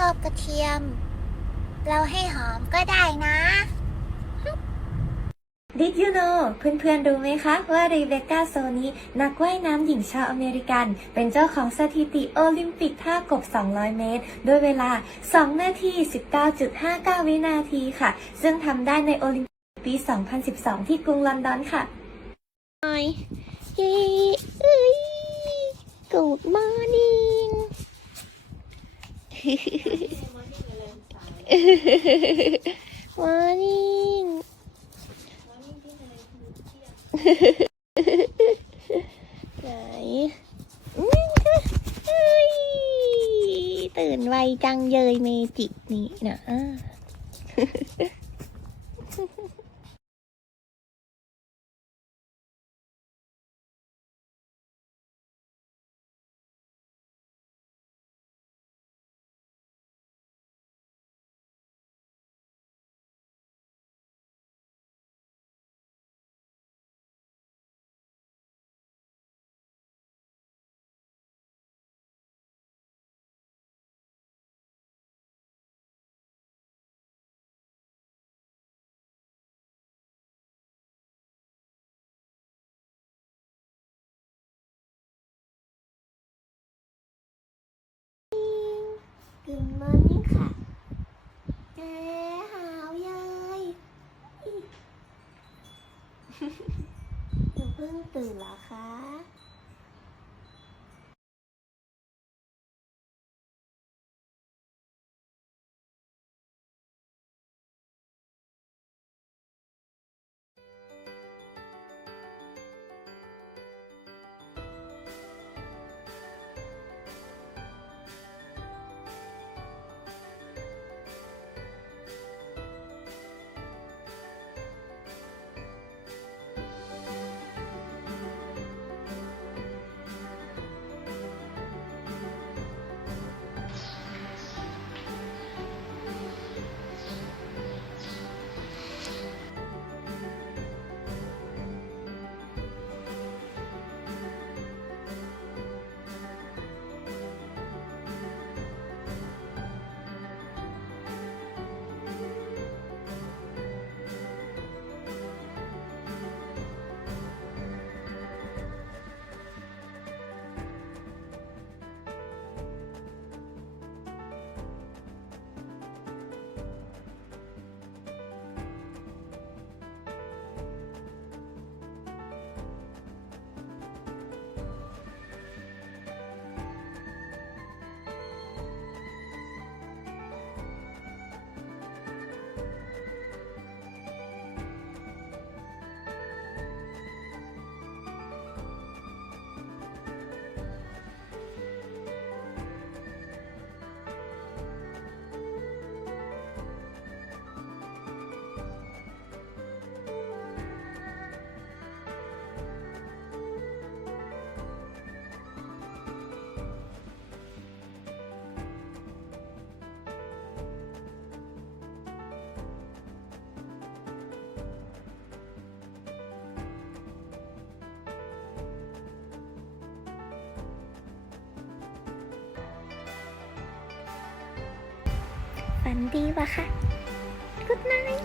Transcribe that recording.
อไม่ชอบกระเทียม เราให้หอมก็ได้นะ Did you know เพื่อนๆรู้ไหมคะ ว่ารีเบคก้าโซนีนักว่ายน้ำหญิงชาวอเมริกัน เป็นเจ้าของสถิติโอลิมปิกท่ากบ 200 เมตร ด้วยเวลา 2 นาที 19.59 วินาทีค่ะ ซึ่งทำได้ในโอลิมปิกปี 2012 ที่กรุงลอนดอนค่ะเย้ เอ้ย Good morning morning ไหนอืมเฮ้ยตื่นไวจังเยยเมจิกนี่นะ Good morning ค่ะเจ๊หาวยายหนูเพิ่งตื่นเหรอคะ ฝันดีวะคะ Good night